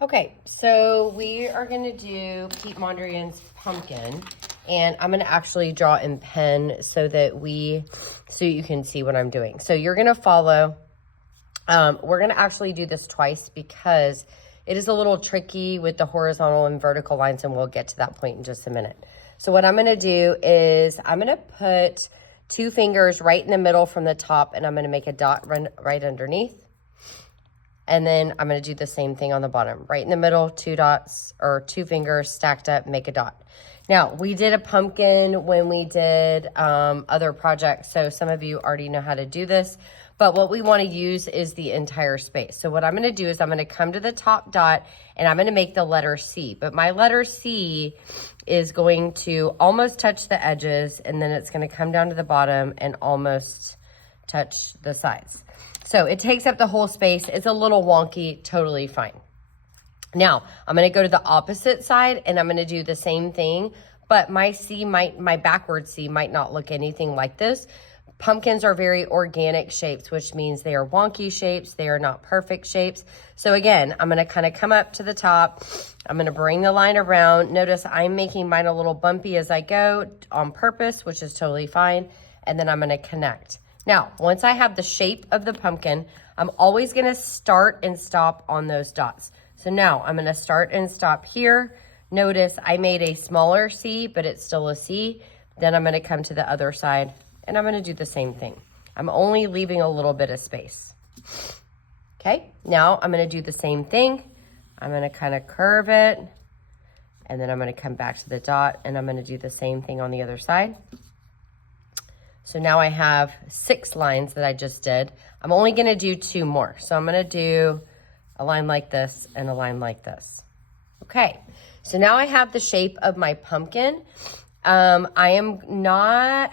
Okay, so we are gonna do Pete Mondrian's pumpkin, and I'm gonna actually draw in pen so you can see what I'm doing. So you're gonna follow, we're gonna actually do this twice because it is a little tricky with the horizontal and vertical lines, and we'll get to that point in just a minute. So what I'm gonna do is I'm gonna put 2 fingers right in the middle from the top, and I'm gonna make a dot right underneath. And then I'm gonna do the same thing on the bottom. Right in the middle, 2 dots, or 2 fingers stacked up, make a dot. Now, we did a pumpkin when we did other projects, so some of you already know how to do this, but what we wanna use is the entire space. So what I'm gonna do is I'm gonna come to the top dot and I'm gonna make the letter C, but my letter C is going to almost touch the edges, and then it's gonna come down to the bottom and almost touch the sides. So it takes up the whole space. It's a little wonky, totally fine. Now, I'm gonna go to the opposite side and I'm gonna do the same thing, but my backward C might not look anything like this. Pumpkins are very organic shapes, which means they are wonky shapes. They are not perfect shapes. So again, I'm gonna kind of come up to the top. I'm gonna bring the line around. Notice I'm making mine a little bumpy as I go on purpose, which is totally fine. And then I'm gonna connect. Now, once I have the shape of the pumpkin, I'm always gonna start and stop on those dots. So now I'm gonna start and stop here. Notice I made a smaller C, but it's still a C. Then I'm gonna come to the other side and I'm gonna do the same thing. I'm only leaving a little bit of space. Okay, now I'm gonna do the same thing. I'm gonna kind of curve it, and then I'm gonna come back to the dot and I'm gonna do the same thing on the other side. So now I have 6 lines that I just did. I'm only gonna do 2 more. So I'm gonna do a line like this and a line like this. Okay, so now I have the shape of my pumpkin. I'm gonna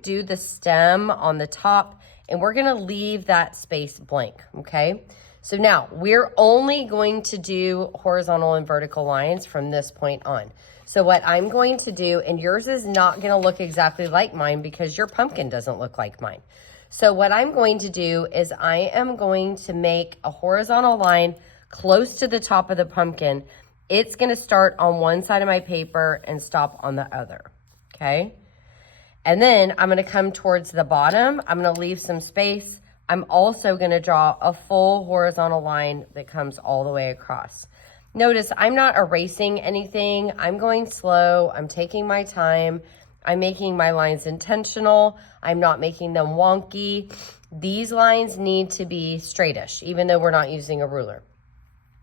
do the stem on the top, and we're gonna leave that space blank, okay? So now we're only going to do horizontal and vertical lines from this point on. So what I'm going to do, and yours is not gonna look exactly like mine because your pumpkin doesn't look like mine. So what I'm going to do is I am going to make a horizontal line close to the top of the pumpkin. It's gonna start on one side of my paper and stop on the other, okay? And then I'm gonna come towards the bottom. I'm gonna leave some space. I'm also gonna draw a full horizontal line that comes all the way across. Notice I'm not erasing anything. I'm going slow. I'm taking my time. I'm making my lines intentional. I'm not making them wonky. These lines need to be straightish, even though we're not using a ruler.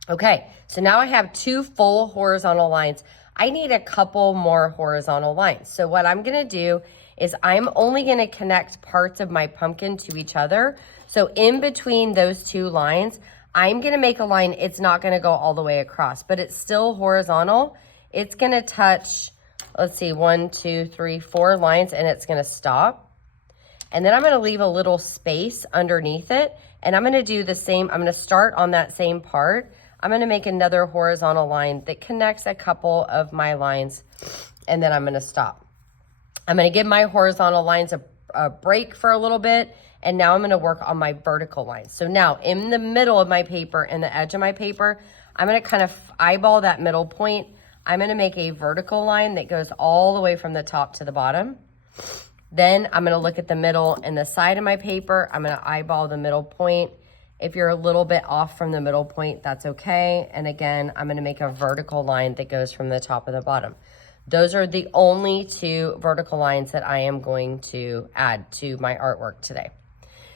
Okay, so now I have 2 full horizontal lines. I need a couple more horizontal lines. So what I'm gonna do is I'm only gonna connect parts of my pumpkin to each other. So in between those 2 lines, I'm gonna make a line. It's not gonna go all the way across, but it's still horizontal. It's gonna touch, let's see, 1, 2, 3, 4 lines, and it's gonna stop. And then I'm gonna leave a little space underneath it, and I'm gonna do the same. I'm gonna start on that same part. I'm gonna make another horizontal line that connects a couple of my lines, and then I'm gonna stop. I'm gonna give my horizontal lines a break for a little bit, and now I'm gonna work on my vertical lines. So now in the middle of my paper and the edge of my paper, I'm gonna kind of eyeball that middle point. I'm gonna make a vertical line that goes all the way from the top to the bottom. Then I'm gonna look at the middle and the side of my paper. I'm gonna eyeball the middle point. If you're a little bit off from the middle point, that's okay. And again, I'm gonna make a vertical line that goes from the top to the bottom. Those are the only 2 vertical lines that I am going to add to my artwork today.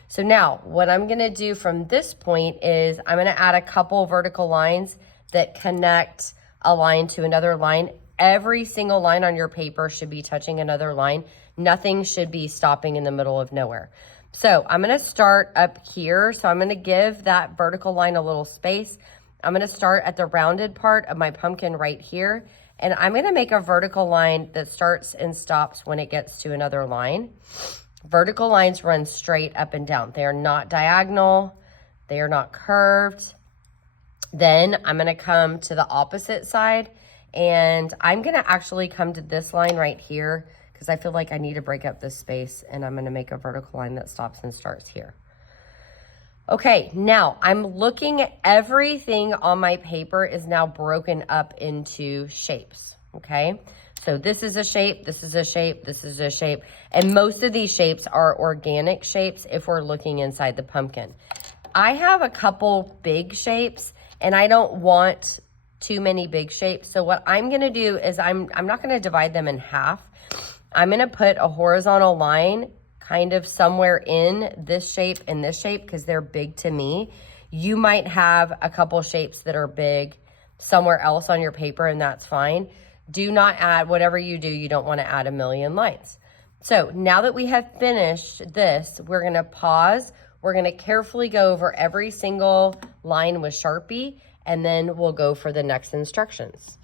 So now what I'm gonna do from this point is I'm gonna add a couple vertical lines that connect a line to another line. Every single line on your paper should be touching another line. Nothing should be stopping in the middle of nowhere. So I'm gonna start up here. So I'm gonna give that vertical line a little space. I'm gonna start at the rounded part of my pumpkin right here. And I'm gonna make a vertical line that starts and stops when it gets to another line. Vertical lines run straight up and down. They are not diagonal. They are not curved. Then I'm gonna come to the opposite side, and I'm gonna actually come to this line right here because I feel like I need to break up this space, and I'm gonna make a vertical line that stops and starts here. Okay, now I'm looking at everything on my paper is now broken up into shapes, okay? So this is a shape, this is a shape, this is a shape, and most of these shapes are organic shapes if we're looking inside the pumpkin. I have a couple big shapes and I don't want too many big shapes. So what I'm gonna do is I'm not gonna divide them in half. I'm gonna put a horizontal line kind of somewhere in this shape and this shape because they're big to me. You might have a couple shapes that are big somewhere else on your paper, and that's fine. Do not add, whatever you do, you don't want to add a million lines. So now that we have finished this, we're going to pause. We're going to carefully go over every single line with Sharpie, and then we'll go for the next instructions.